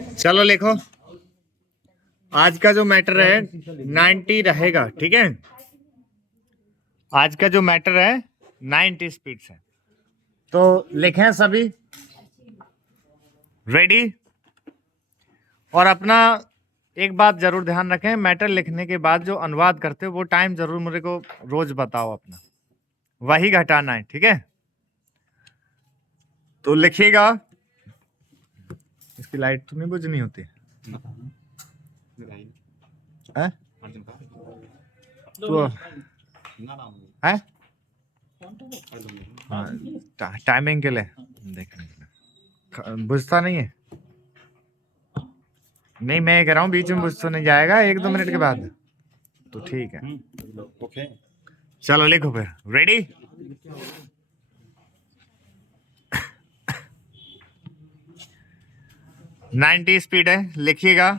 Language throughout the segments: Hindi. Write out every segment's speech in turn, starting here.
चलो लिखो, आज का जो मैटर है 90 रहेगा, ठीक है। आज का जो मैटर है 90 स्पीड से, तो लिखें सभी रेडी। और अपना एक बात जरूर ध्यान रखें, मैटर लिखने के बाद जो अनुवाद करते हो वो टाइम जरूर मुझे को रोज बताओ, अपना वही घटाना है, ठीक है। तो लिखिएगा, इसकी लाइट तो नहीं बुझनी होती है तो है टाइमिंग के लिए देखने के लिए बुझता नहीं है। नहीं, मैं कह रहा हूँ बीच में बुझ तो नहीं जाएगा 1-2 मिनट के बाद, तो ठीक है। ओके, चलो लिखो फिर, रेडी। नाइन्टी स्पीड है, लिखिएगा।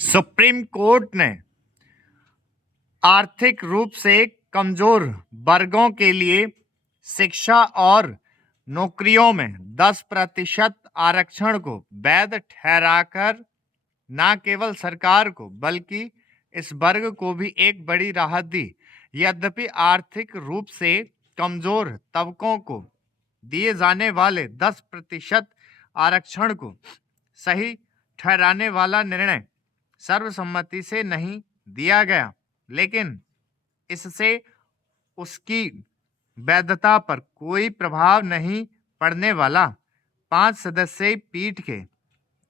सुप्रीम कोर्ट ने आर्थिक रूप से कमजोर वर्गों के लिए शिक्षा और नौकरियों में 10% आरक्षण को वैध ठहराकर न केवल सरकार को बल्कि इस वर्ग को भी एक बड़ी राहत दी। यद्यपि आर्थिक रूप से कमजोर तबकों को दिए जाने वाले 10% आरक्षण को सही ठहराने वाला निर्णय सर्वसम्मति से नहीं दिया गया, लेकिन इससे उसकी वैधता पर कोई प्रभाव नहीं पड़ने वाला। 5 सदस्यीय पीठ के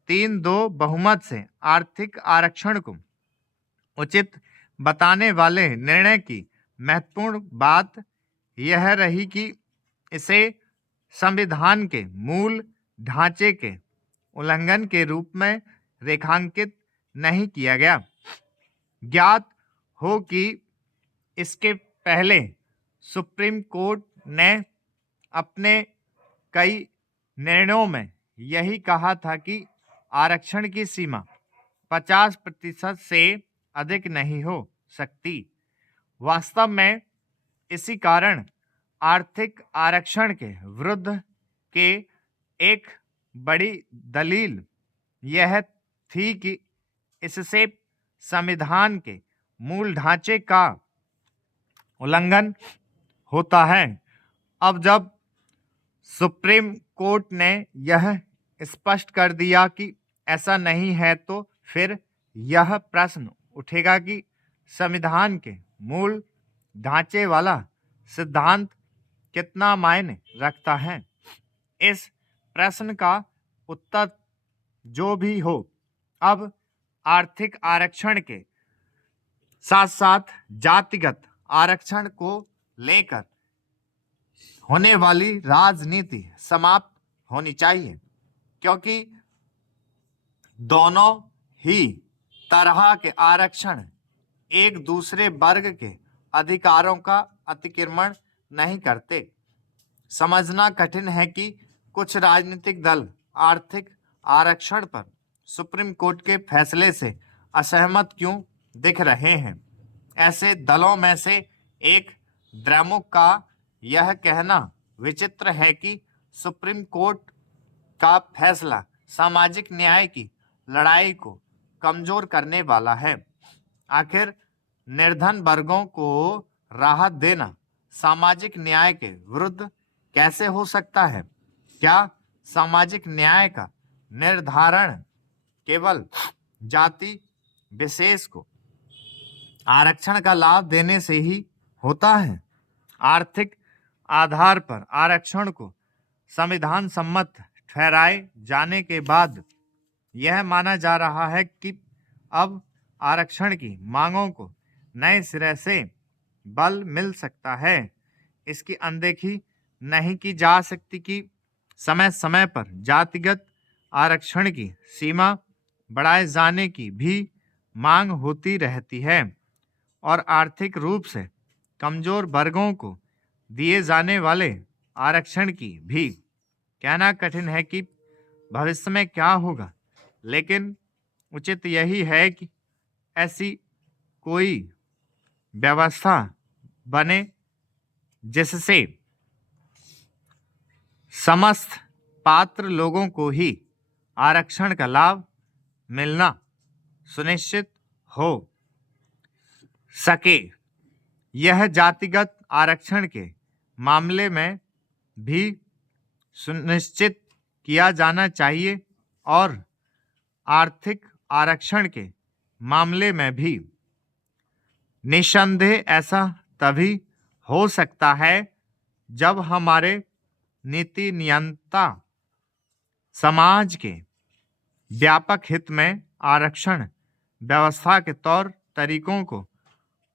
3-2 बहुमत से आर्थिक आरक्षण को उचित बताने वाले निर्णय की महत्वपूर्ण बात यह रही कि इसे संविधान के मूल ढांचे के उल्लंघन के रूप में रेखांकित नहीं किया गया। ज्ञात हो कि इसके पहले सुप्रीम कोर्ट ने अपने कई निर्णयों में यही कहा था कि आरक्षण की सीमा 50% से अधिक नहीं हो सकती। वास्तव में इसी कारण आर्थिक आरक्षण के विरुद्ध के एक बड़ी दलील यह थी कि इससे संविधान के मूल ढांचे का उल्लंघन होता है। अब जब सुप्रीम कोर्ट ने यह स्पष्ट कर दिया कि ऐसा नहीं है, तो फिर यह प्रश्न उठेगा कि संविधान के मूल ढांचे वाला सिद्धांत कितना मायने रखता है। इस प्रश्न का उत्तर जो भी हो, अब आर्थिक आरक्षण के साथ साथ जातिगत आरक्षण को लेकर होने वाली राजनीति समाप्त होनी चाहिए, क्योंकि दोनों ही तरह के आरक्षण एक दूसरे वर्ग के अधिकारों का अतिक्रमण नहीं करते। समझना कठिन है कि कुछ राजनीतिक दल आर्थिक आरक्षण पर सुप्रीम कोर्ट के फैसले से असहमत क्यों दिख रहे हैं। ऐसे दलों में से एक द्रमुक का यह कहना विचित्र है कि सुप्रीम कोर्ट का फैसला सामाजिक न्याय की लड़ाई को कमजोर करने वाला है। आखिर निर्धन वर्गों को राहत देना सामाजिक न्याय के विरुद्ध कैसे हो सकता है? क्या सामाजिक न्याय का निर्धारण केवल जाति विशेष को आरक्षण का लाभ देने से ही होता है? आर्थिक आधार पर आरक्षण को संविधान सम्मत ठहराए जाने के बाद यह माना जा रहा है कि अब आरक्षण की मांगों को नए सिरे से बल मिल सकता है। इसकी अनदेखी नहीं की जा सकती कि समय समय पर जातिगत आरक्षण की सीमा बढ़ाए जाने की भी मांग होती रहती है और आर्थिक रूप से कमजोर वर्गों को दिए जाने वाले आरक्षण की भी। कहना कठिन है कि भविष्य में क्या होगा, लेकिन उचित यही है कि ऐसी कोई व्यवस्था बने जिससे समस्त पात्र लोगों को ही आरक्षण का लाभ मिलना सुनिश्चित हो सके। यह जातिगत आरक्षण के मामले में भी सुनिश्चित किया जाना चाहिए और आर्थिक आरक्षण के मामले में भी। निस्संदेह ऐसा तभी हो सकता है जब हमारे नीति नियंता समाज के व्यापक हित में आरक्षण व्यवस्था के तौर तरीकों को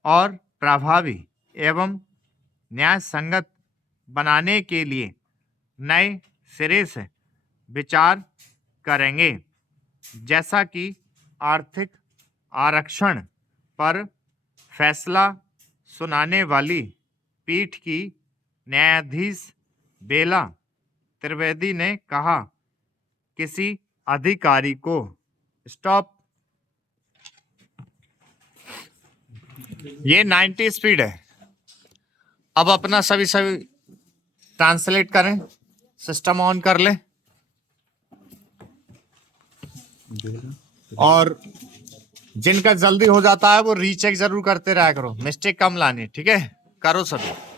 और प्रभावी एवं न्याय संगत बनाने के लिए नए सिरे से विचार करेंगे। जैसा कि आर्थिक आरक्षण पर फैसला सुनाने वाली पीठ की न्यायाधीश बेला त्रिवेदी ने कहा, किसी अधिकारी को स्टॉप। ये 90 स्पीड है। अब अपना सभी ट्रांसलेट करें, सिस्टम ऑन कर ले और जिनका जल्दी हो जाता है वो रीचेक जरूर करते रहा करो, मिस्टेक कम लानी, ठीक है? करो सभी।